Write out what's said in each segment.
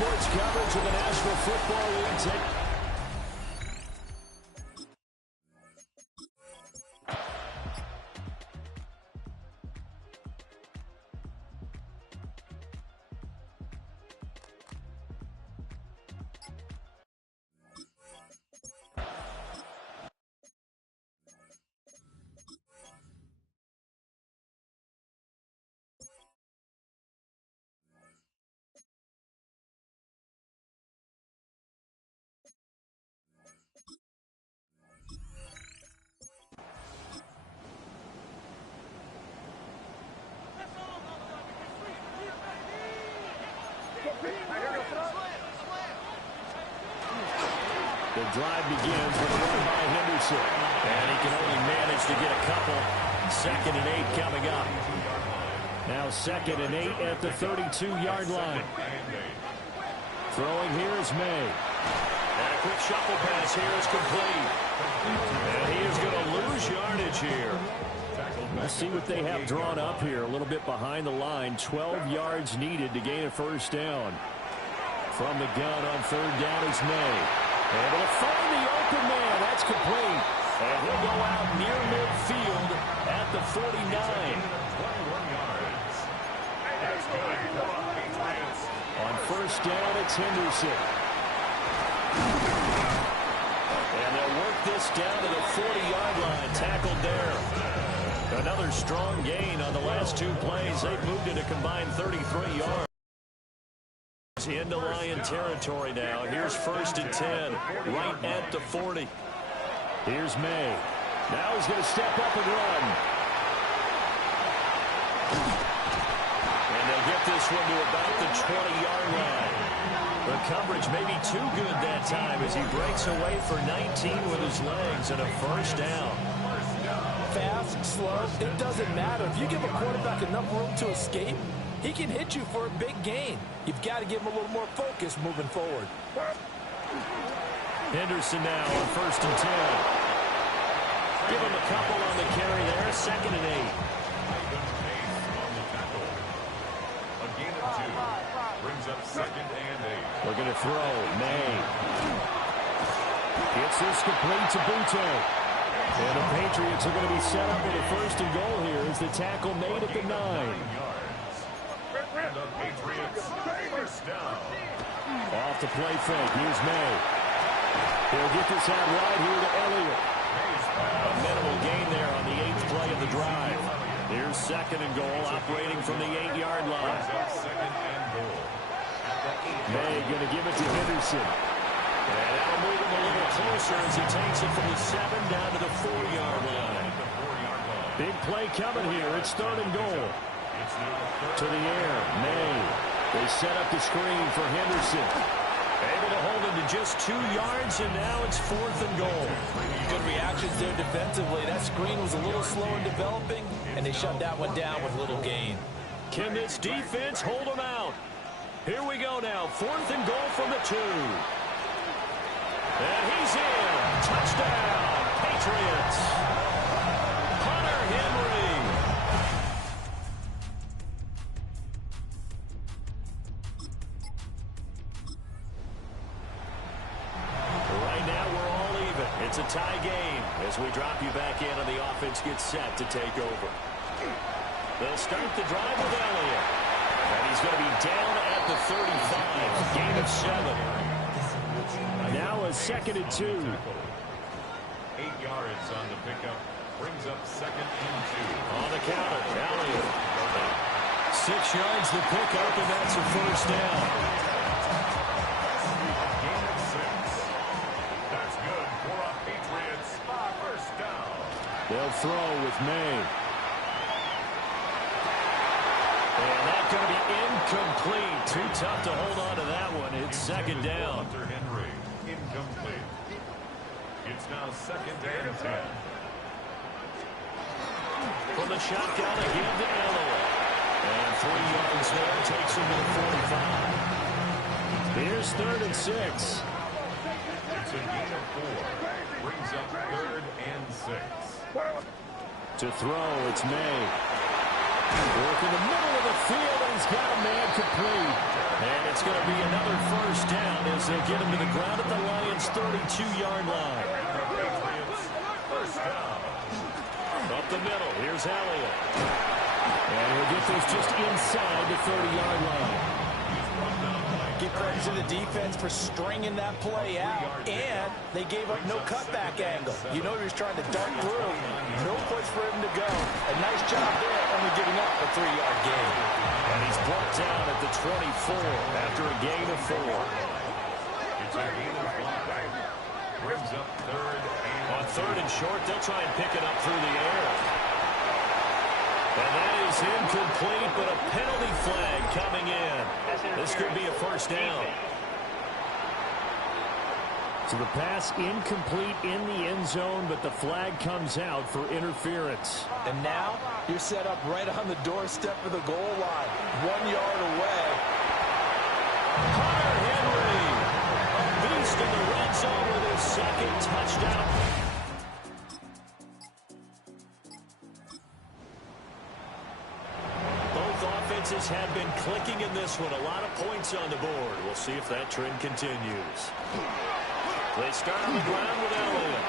sports coverage of the National Football League. The drive begins with a run by Henderson. And he can only manage to get a couple. 2nd and 8 coming up. Now 2nd and 8 at the 32-yard line. Throwing here is May. And a quick shuffle pass here is complete. And he is going to lose yardage here. Let's see what they have drawn up here. A little bit behind the line. 12 yards needed to gain a first down. From the gun on 3rd down is May. Able to find the open man. That's complete. And he'll go out near midfield at the 49. On 1st down, it's Henderson. And they'll work this down to the 40-yard line. Tackled there. Another strong gain on the last 2 plays. They've moved it a combined 33 yards. Into Lion territory now. Here's 1st and 10. Right at the 40. Here's May. Now he's going to step up and run. And they'll get this one to about the 20-yard line. The coverage may be too good that time as he breaks away for 19 with his legs and a first down. Fast, slow, it doesn't matter. If you give a quarterback enough room to escape, he can hit you for a big gain. You've got to give him a little more focus moving forward. Henderson now on 1st and 10. Give him a couple on the carry there. 2nd and 8. A gain of 2. Brings up 2nd and 8. We're going to throw. May. Gets this complete to Butte. And the Patriots are going to be set up with a 1st and goal here as the tackle made at the 9. And the Patriots first down. Off the play fake. Here's May. He'll get this out wide here to Elliott. A minimal gain there on the 8th play of the drive. Here's 2nd and goal, operating from the 8-yard line. May going to give it to Henderson. And that'll move him a little closer as he takes it from the 7 down to the 4-yard line. Big play coming here. It's 3rd and goal. To the air, May. They set up the screen for Henderson. Able to hold him to just 2 yards, and now it's 4th and goal. Good reactions there defensively. That screen was a little slow in developing, and they shut that one down with little gain. Can this defense hold them out? Here we go now. 4th and goal from the 2. And he's in. Touchdown, Patriots. Hunter Henry. It's a tie game as we drop you back in and the offense gets set to take over. They'll start the drive with Elliott. And he's going to be down at the 35. Gain of 7. Now a 2nd and 2. 8 yards on the pickup. Brings up 2nd and 2. On the counter, Elliott. 6 yards the pickup, and that's a first down. They'll throw with May. And that's going to be incomplete. Too tough to hold on to that one. It's 2nd down. Hunter Henry, incomplete. It's now 2nd and 10. From the shotgun again to Elliott. And 3 yards there. Takes him to the 45. Here's 3rd and 6. It's a gain of 4. Brings up 3rd and 6. To throw, it's May. Work in the middle of the field, and he's got a man complete. And it's going to be another first down as they'll get him to the ground at the Lions' 32-yard line. First down. Up the middle, here's Elliott. And he'll get this just inside the 30-yard line. Give credit to the defense for stringing that play out, and they gave up no cutback angle. You know he was trying to dart through. No place for him to go. A nice job there, only giving up a 3-yard gain. And he's brought down at the 24 after a gain of 4. It's a gain of 5. Brings up third and On third and short, they'll try and pick it up through the air. And that is incomplete, but a penalty flag coming in. This could be a first down. So the pass incomplete in the end zone, but the flag comes out for interference. And now you're set up right on the doorstep of the goal line, 1 yard away. Hunter Henry, a beast in the red zone with his second touchdown. Offenses have been clicking in this one. A lot of points on the board. We'll see if that trend continues. They start on the ground with Elliott.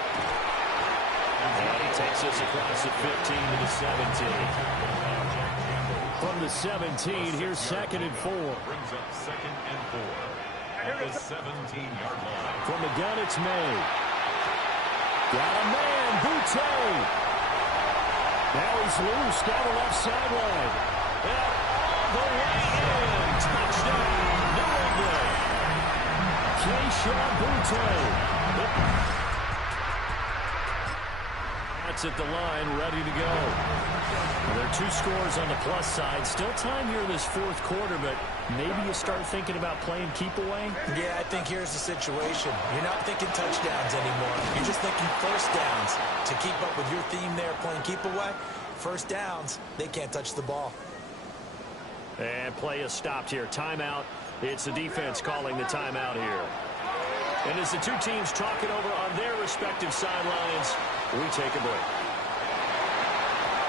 And he takes us across the 15 to the 17. From the 17, here's second and 4. brings up second and 4 at the 17-yard line. From the gun, it's May. Got a man, Boutte. Now he's loose down the left sideline. And all the way in. Touchdown, New England. Keyshawn Boutte. That's at the line, ready to go. Well, there are 2 scores on the plus side. Still time here in this fourth quarter, but maybe you start thinking about playing keep away? Yeah, I think here's the situation. You're not thinking touchdowns anymore. You're just thinking first downs. To keep up with your theme there, playing keep away, first downs, they can't touch the ball. And play is stopped here. Timeout. It's the defense calling the timeout here. And as the two teams talk it over on their respective sidelines, we take a break.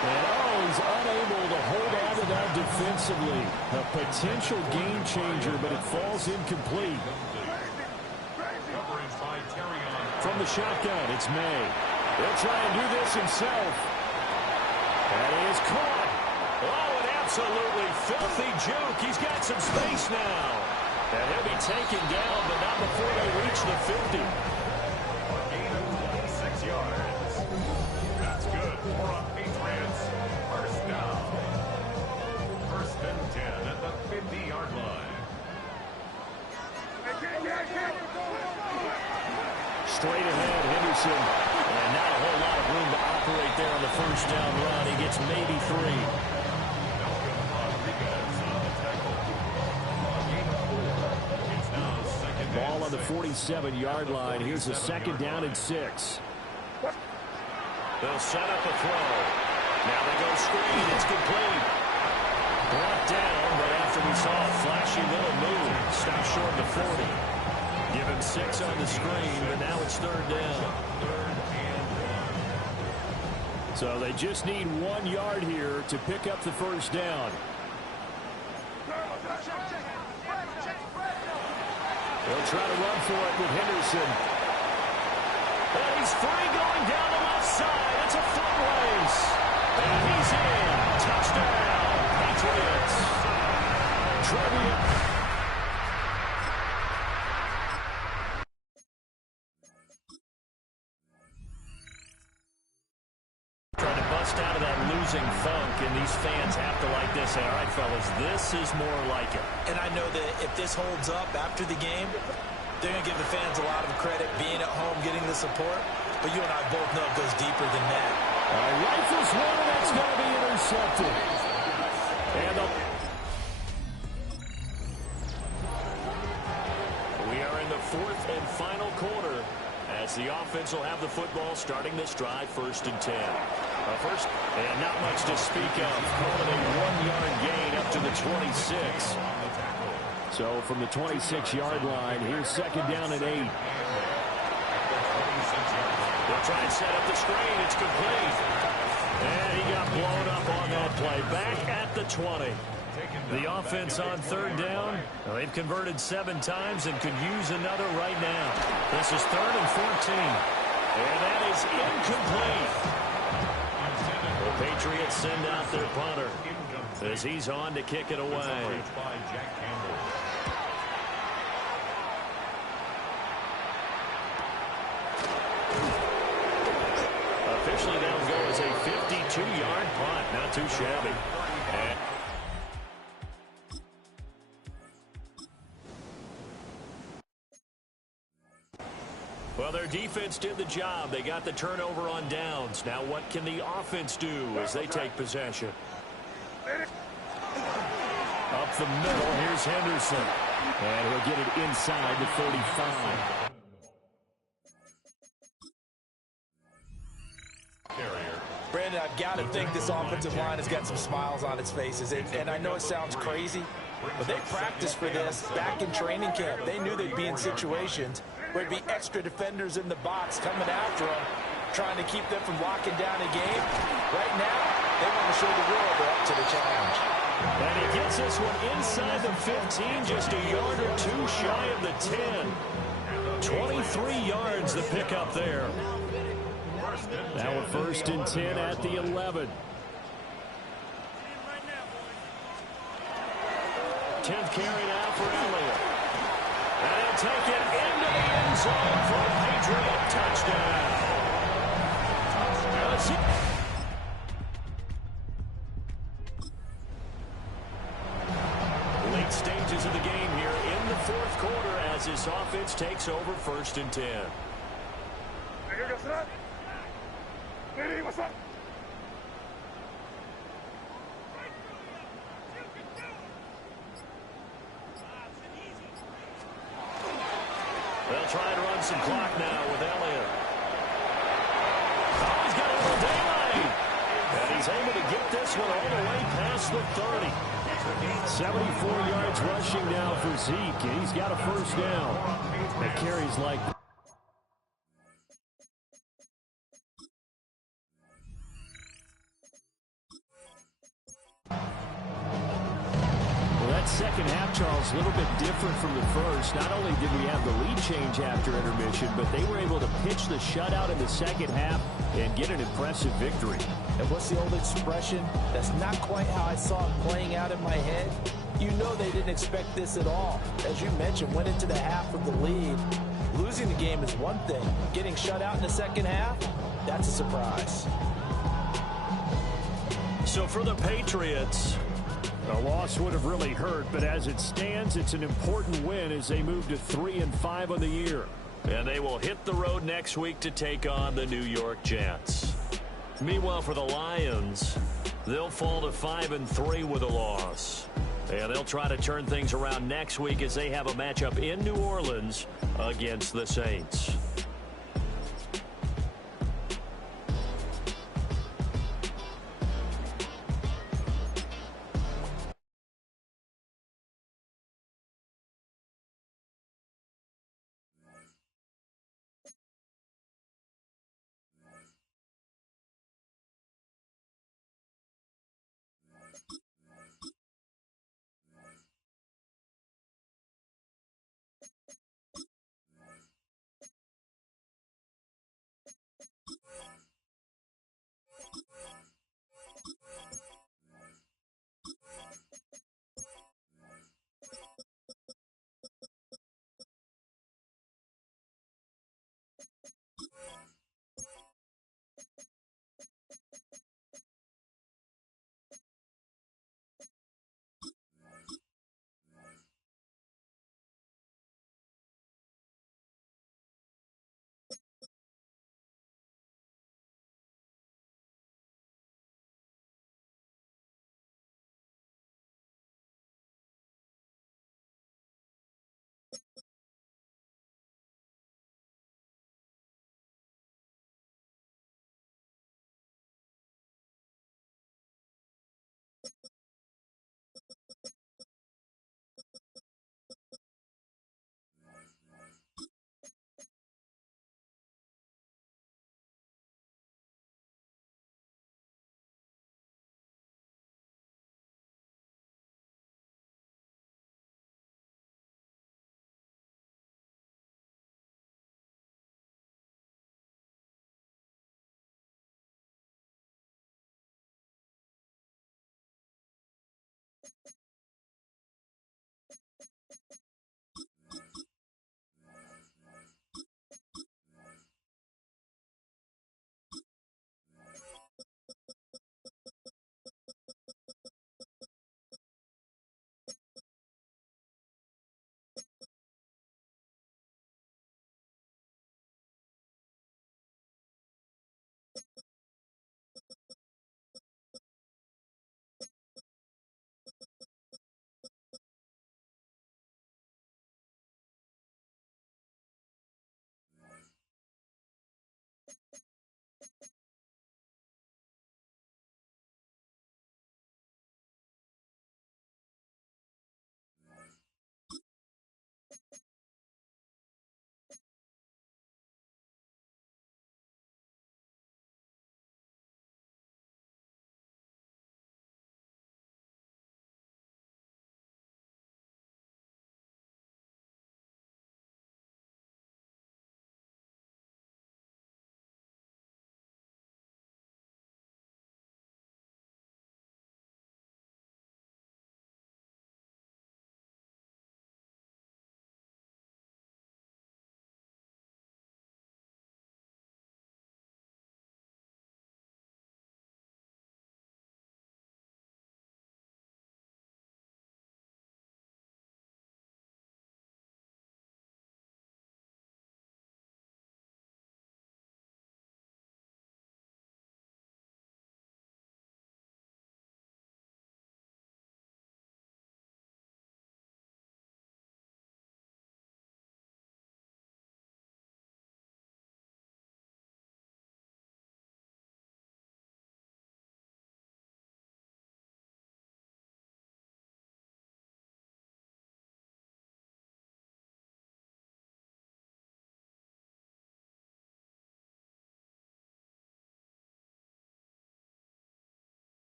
And he's unable to hold on to that defensively. A potential game changer, but it falls incomplete. From the shotgun, it's May. He'll try and do this himself. And he is caught. Oh, an absolutely filthy juke. He's got some space now. And he'll be taken down, but not before they reach the 50. A gain of 26 yards. That's good for a Patriots first down. First and 10 at the 50-yard line. Straight ahead, Henderson. And not a whole lot of room to operate there on the first down run. He gets maybe 3. Ball on the 47-yard line. Here's a second down and 6. They'll set up a throw. Now they go screen. It's complete. Brought down, but after we saw a flashy little move, stopped short of the 40. Give him 6 on the screen, but now it's third down. So they just need 1 yard here to pick up the first down. They'll try to run for it with Henderson. And he's free going down the left side. It's a foot race. And he's in. Touchdown, Patriots. Trivia. Trying to bust out of that losing funk, and these fans have to like this. Say, all right, fellas, this is more like it. And I know that if this holds up after the game, they're going to give the fans a lot of credit being at home, getting the support. But you and I both know it goes deeper than that. Rifles one, and that's going to be intercepted. And we are in the fourth and final quarter as the offense will have the football starting this drive, 1st and 10. First, and not much to speak of. Calling a 1-yard gain up to the 26. So from the 26-yard line, here's second down and 8. They'll try and set up the screen. It's complete. And he got blown up on that play. Back at the 20. The offense on third down. They've converted 7 times and could use another right now. This is 3rd and 14. And that is incomplete. The Patriots send out their punter as he's on to kick it away. Officially that'll go as a 52-yard punt. Not too shabby. Well, their defense did the job. They got the turnover on downs. Now what can the offense do as they take possession? Up the middle, here's Henderson. And he'll get it inside the 35. Brandon, I've got to think this offensive line has got some smiles on its faces. And I know it sounds crazy, but they practiced for this back in training camp. They knew they'd be in situations where there'd be extra defenders in the box coming after them, trying to keep them from locking down a game. Right now, they want to show the world they're up to the challenge. And he gets this one inside the 15, just a yard or 2 shy of the 10. 23 yards the pickup there. Now we're 1st and 10 at the 11. 10th carry now for Elliott. And he'll take it into the end zone for a Patriot touchdown. Late stages of the game here in the 4th quarter as this offense takes over 1st and 10. They'll try and run some clock now with Elliott. Oh, he's got a little daylight. And he's able to get this one all the way past the 30. 74 yards rushing now for Zeke, and he's got a 1st down. That carries like second half, Charles, a little bit different from the first. Not only did we have the lead change after intermission, but they were able to pitch the shutout in the second half and get an impressive victory. And what's the old expression? That's not quite how I saw it playing out in my head. You know they didn't expect this at all. As you mentioned, went into the half with the lead. Losing the game is one thing. Getting shut out in the second half, that's a surprise. So for the Patriots, a loss would have really hurt, but as it stands, it's an important win as they move to 3-5 on the year. And they will hit the road next week to take on the New York Jets. Meanwhile, for the Lions, they'll fall to 5-3 with a loss. And they'll try to turn things around next week as they have a matchup in New Orleans against the Saints.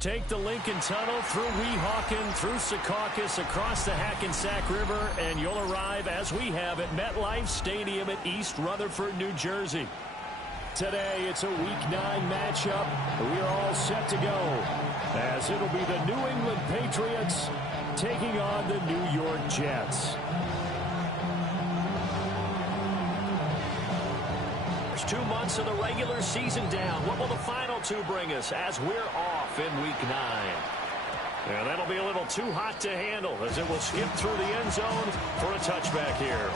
Take the Lincoln Tunnel through Weehawken, through Secaucus, across the Hackensack River, and you'll arrive, as we have, at MetLife Stadium at East Rutherford, New Jersey. Today, it's a Week 9 matchup. We are all set to go, as it'll be the New England Patriots taking on the New York Jets. 2 months of the regular season down. What will the final 2 bring us as we're off in Week 9? Yeah, that'll be a little too hot to handle as it will skip through the end zone for a touchback here.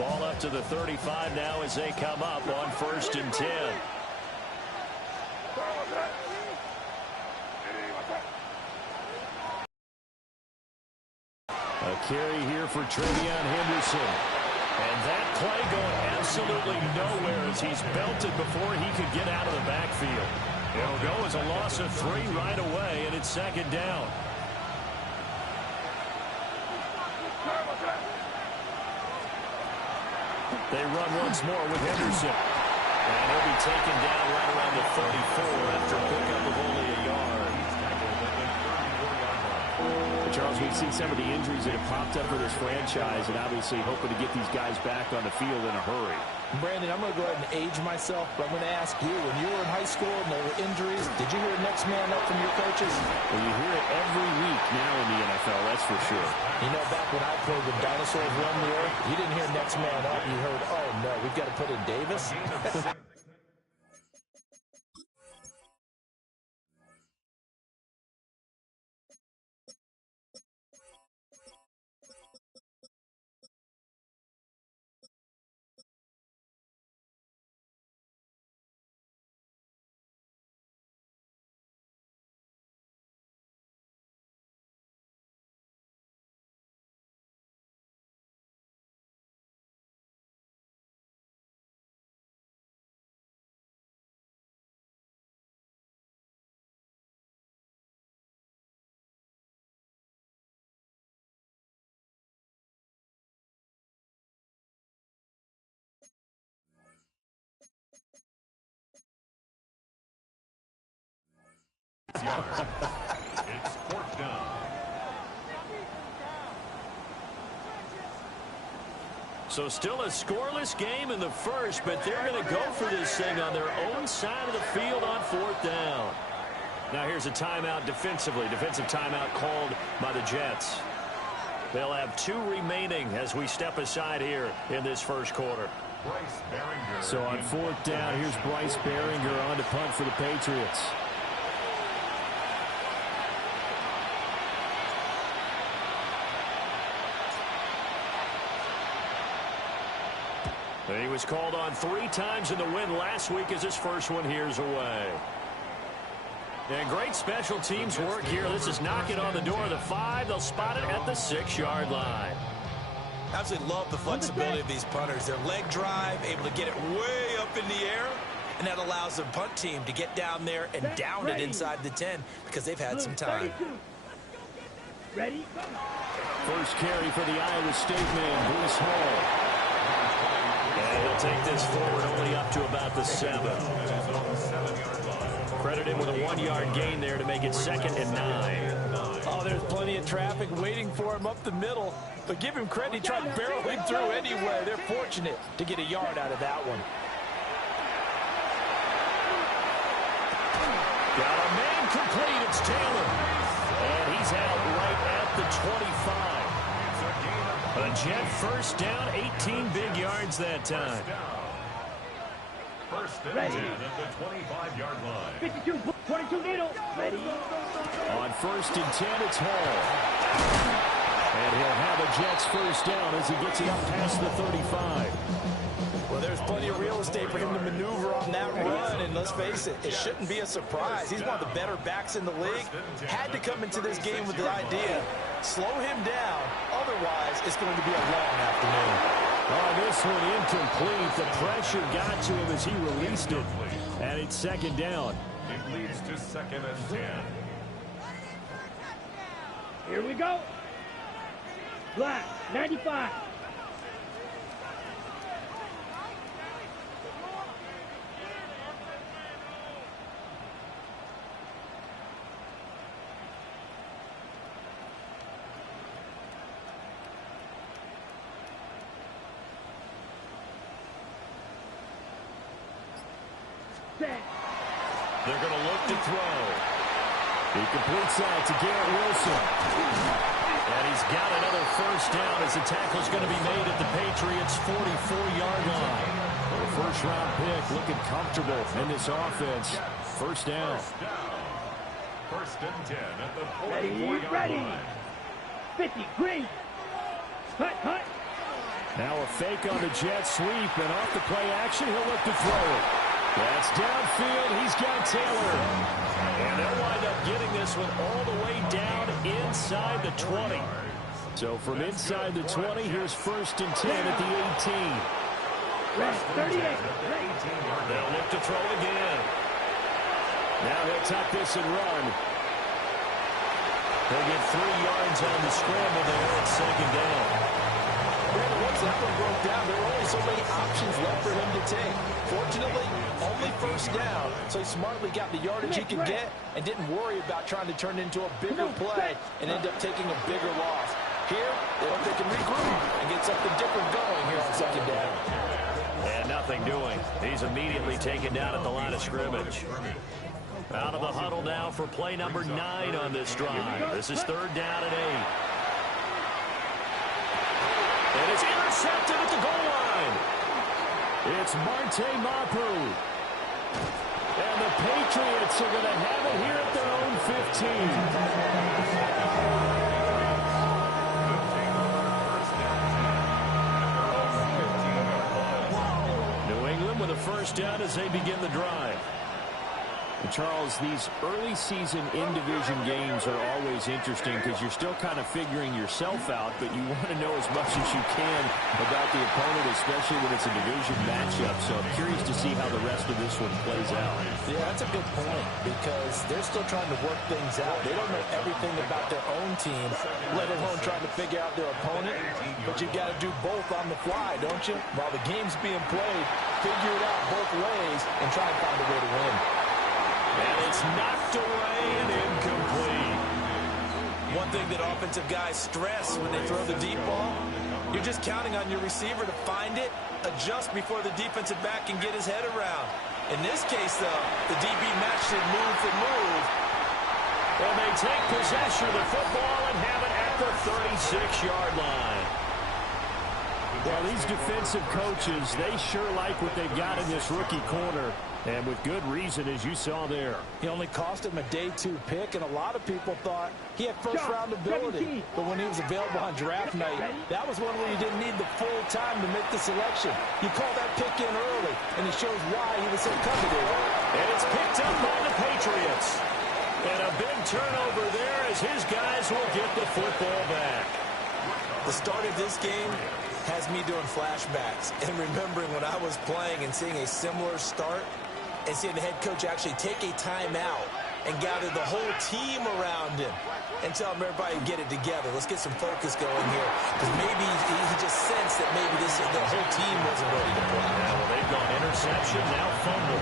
Ball up to the 35 now as they come up on 1st and 10. A carry here for Travion Henderson. And that play going absolutely nowhere as he's belted before he could get out of the backfield. It'll go as a loss of 3 right away, and it's 2nd down. They run once more with Henderson. And he'll be taken down right around the 34 after a pickup of only a yard. Charles, we've seen some of the injuries that have popped up for this franchise, and obviously hoping to get these guys back on the field in a hurry. Brandon, I'm going to go ahead and age myself, but I'm going to ask you, when you were in high school and there were injuries, did you hear next man up from your coaches? Well, you hear it every week now in the NFL, that's for sure. You know, back when I played with dinosaurs roam the earth, you didn't hear next man up. You heard, oh, no, we've got to put in Davis. It's 4th down. So still a scoreless game in the first, but they're going to go for this thing on their own side of the field on 4th down. Now here's a timeout defensively. Defensive timeout called by the Jets. They'll have 2 remaining as we step aside here in this first quarter. So on 4th down, here's Bryce Baringer on to punt for the Patriots. He was called on 3 times in the win last week as his first one here's away. And great special teams work here. This is knocking on the door of the 5. They'll spot it at the 6-yard line. Absolutely love the flexibility of these punters. Their leg drive, able to get it way up in the air, and that allows the punt team to get down there and down it inside the 10 because they've had some time. Ready? First carry for the Iowa State man, Bruce Hall. And he'll take this forward only up to about the 7. Credited with a 1-yard gain there to make it 2nd and 9. Oh, there's plenty of traffic waiting for him up the middle. But give him credit, he tried barreling through anyway. They're fortunate to get a yard out of that one. Got a man complete. It's Taylor. And he's out right at the 25. A Jet first down, 18 big yards that time. First and 10 at the 25-yard line. 52, 22 needle. Ready? On 1st and 10, it's Hall. And he'll have a Jets first down as he gets it up past the 35. Well, there's plenty of real estate for him to maneuver on that run, and let's face it, it shouldn't be a surprise. He's one of the better backs in the league. Had to come into this game with the idea, slow him down. Otherwise, it's going to be a long afternoon. Oh, this one incomplete. The pressure got to him as he released it. And it's second down. It leads to 2nd and 10. Here we go. Black, 95. They're going to look to throw. He completes that to Garrett Wilson. And he's got another first down as the tackle's going to be made at the Patriots' 44-yard line. A first-round pick looking comfortable in this offense. First down. First and 10 at the 44-yard Ready. line. 50, green. Hut. Now a fake on the jet sweep, and off the play action, he'll look to throw it. That's downfield. He's got Taylor. And they'll wind up getting this one all the way down inside the 20. So from inside the 20, here's first and 10 at the 18. 38. They'll look to throw again. Now he'll tuck this and run. They'll get 3 yards on the scramble there at second down. Once that one broke down, there were only so many options left for him to take. Fortunately, only first down, so he smartly got the yardage he could get and didn't worry about trying to turn it into a bigger play and end up taking a bigger loss. Here, they hope they can regroup and get something different going here on second down. And nothing doing. He's immediately taken down at the line of scrimmage. Out of the huddle now for play number 9 on this drive. This is third down and 8. And it's intercepted at the goal line. It's Marte Mapu. And the Patriots are going to have it here at their own 15. New England with a first down as they begin the drive. And Charles, these early season in-division games are always interesting because you're still kind of figuring yourself out, but you want to know as much as you can about the opponent, especially when it's a division matchup. So I'm curious to see how the rest of this one plays out. Yeah, that's a good point because they're still trying to work things out. They don't know everything about their own team, let alone trying to figure out their opponent. But you've got to do both on the fly, don't you? While the game's being played, figure it out both ways and try and find a way to win. And it's knocked away and incomplete. One thing that offensive guys stress when they throw the deep ball, you're just counting on your receiver to find it, adjust before the defensive back can get his head around. In this case, though, the DB matched it move for move. And they take possession of the football and have it at the 36-yard line. Well, these defensive coaches, they sure like what they've got in this rookie corner. And with good reason, as you saw there. He only cost him a day 2 pick, and a lot of people thought he had first-round ability. But when he was available on draft night, that was one where you didn't need the full time to make the selection. You called that pick in early, and it shows why he was so coveted. And it's picked up by the Patriots. And a big turnover there as his guys will get the football back. The start of this game has me doing flashbacks and remembering when I was playing and seeing a similar start and seeing the head coach actually take a timeout and gather the whole team around him and tell him everybody get it together. Let's get some focus going here because maybe he just sensed that maybe the whole team wasn't ready to play. Yeah, well, they've gone interception, now fumble.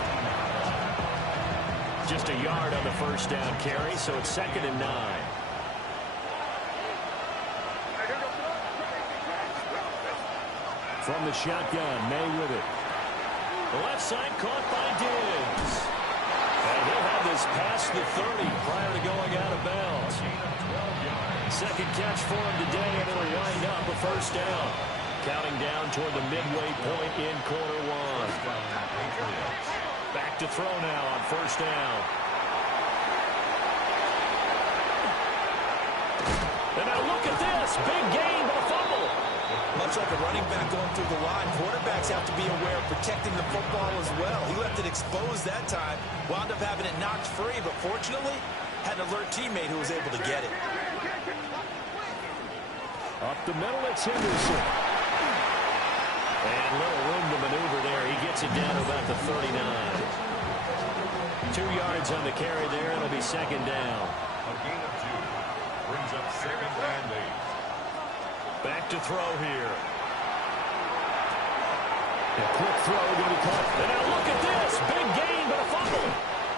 Just a yard on the first down carry, so it's 2nd and 9. From the shotgun, May with it. The left side caught by Diggs. And he'll have this past the 30 prior to going out of bounds. Second catch for him today, and it'll wind up a first down. Counting down toward the midway point in quarter 1. Back to throw now on first down. And now look at this. Big gain, but a fumble. Much like a running back going through the line, quarterbacks have to be aware of protecting the football as well. He left it exposed that time, wound up having it knocked free, but fortunately, had an alert teammate who was able to get it. Up the middle, it's Henderson. And little room to maneuver there. He gets it down to about the 39. 2 yards on the carry there. It'll be second down. A gain of 2. Brings up second and 8. Back to throw here. A quick throw going to be caught. And now look at this. Big gain, but a fumble.